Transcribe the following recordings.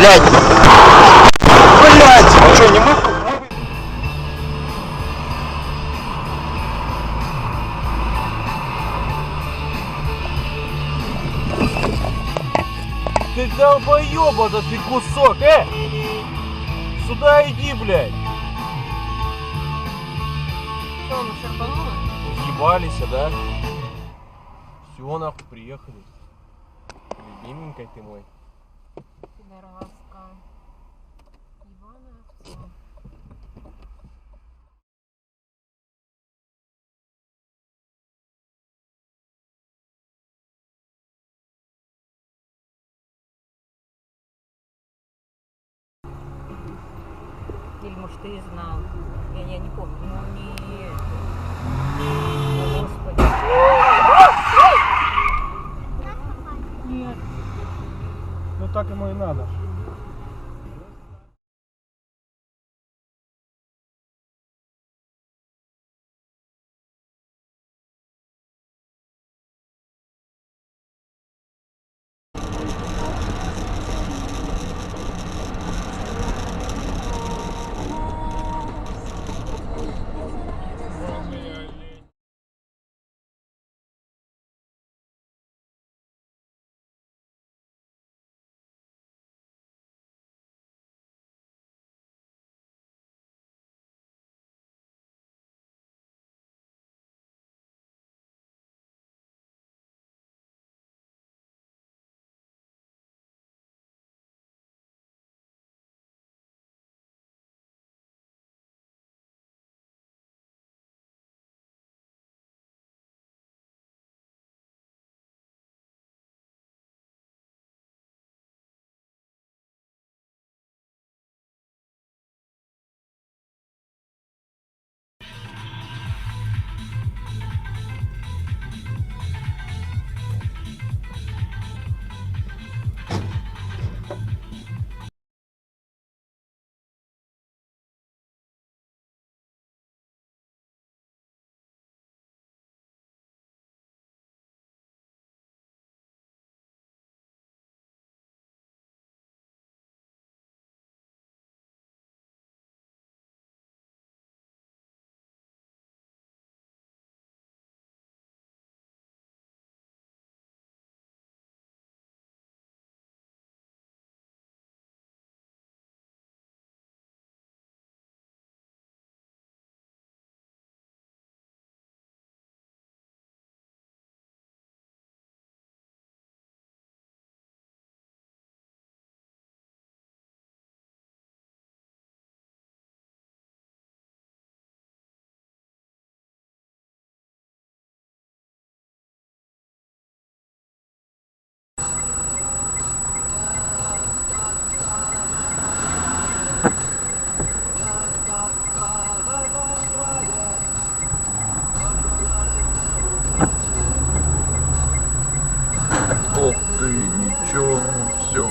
блядь. Блядь. А что, не мы? Ты долбоёба, да ты кусок, Сюда иди, блядь! Что, мы шарпанули? Въебались, да? Все, нахуй, приехали. Любименькая ты мой. Пидораска. Ебаная овца. Или может ты и знал. Я не помню. Ну нет. О, Господи. Нет. Ну так ему и надо. Ох ты, ничего, все.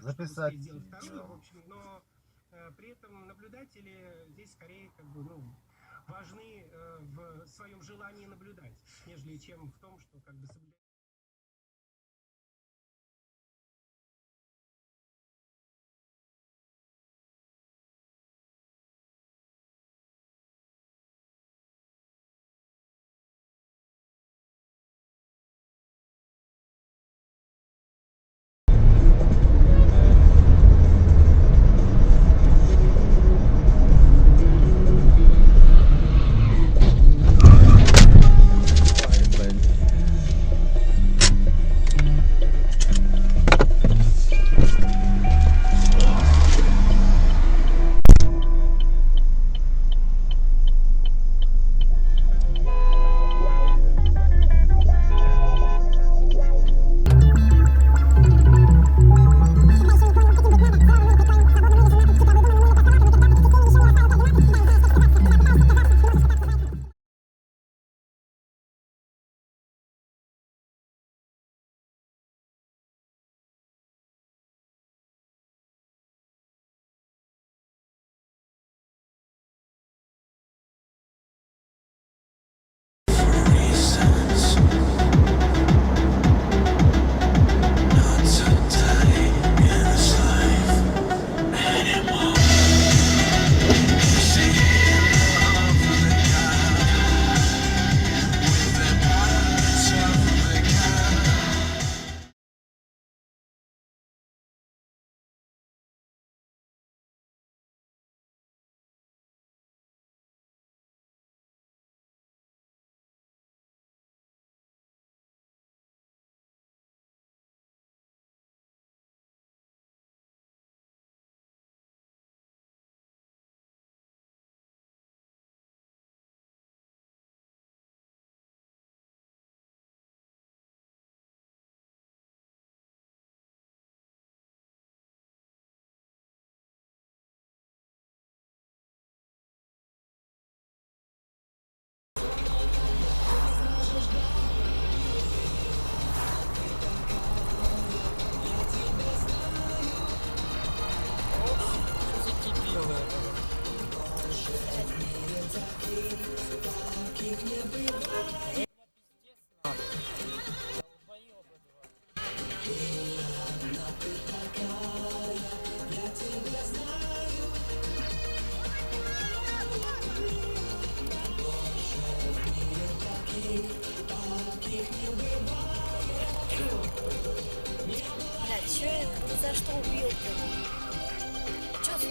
Записать. Сделать вторую, в общем, но при этом наблюдатели здесь скорее важны в своем желании наблюдать, нежели чем в том, что соблюдать.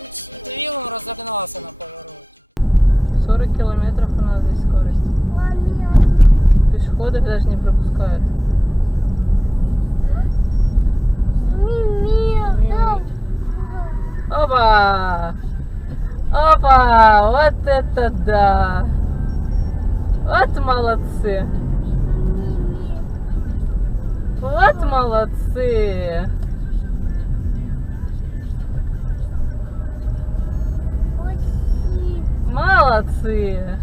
включила. Ты видел, он разогнался на повороте. 40 километров у нас здесь скорость. Пешеходов даже не пропускают. Опа! Опа! Вот это да! Вот молодцы! Вот молодцы! Молодцы!